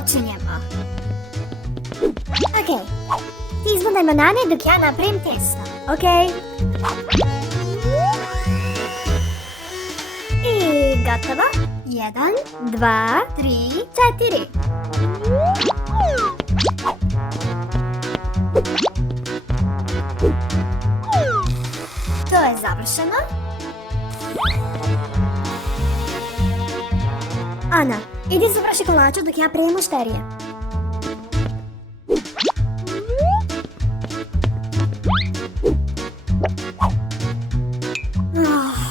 počinjemo. Ok, ti izbunaj banane dok ja napravim testo, ok? I gotovo. 1, 2, 3, 4. To je završeno. Ana, idi završi kolaču dok ja prijem mušterije.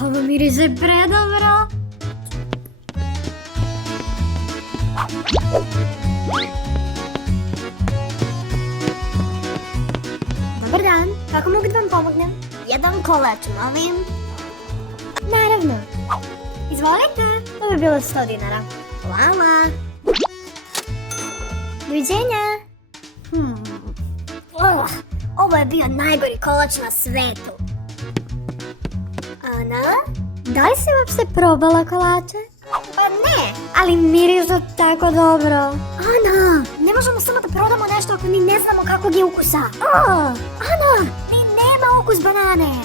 Ovo miriše predobro. Dobar dan, kako mogu da vam pomognem? Jedan kolač, molim. Naravno. Izvolite, to bi bilo 100 dinara. Hvala. Doviđenja. Ovo je bio najgori kolač na svetu. Ana, da li si uopšte probala kolače? Pa ne, ali mirišu tako dobro. Ana, ne možemo samo da prodamo nešto ako mi ne znamo kakvog je ukusa. Ana, mi nema ukus banane.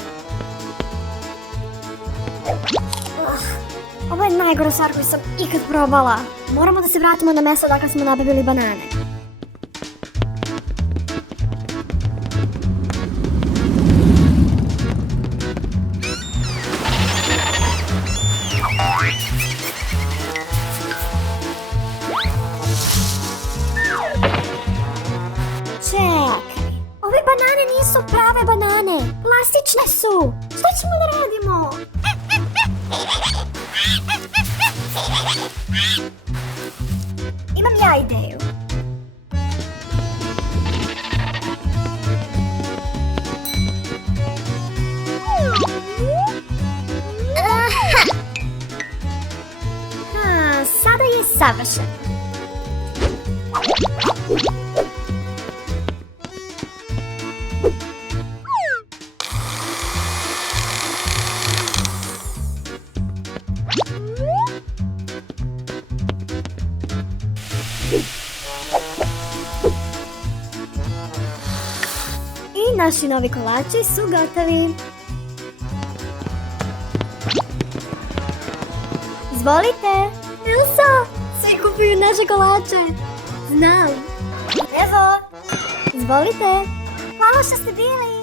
Ovo je najgora stvar koju sam ikad probala. Moramo da se vratimo na mesto dakle smo nabavili banane. Čekaj, ove banane nisu prave banane, plastične su. Šta ćemo da radimo? Imam ja ideju. Sada je savršeno. I naši novi kolači su gotovi. Izvolite. Elsa, svi kupuju naše kolače. Znam. Evo. Izvolite. Hvala što ste bili.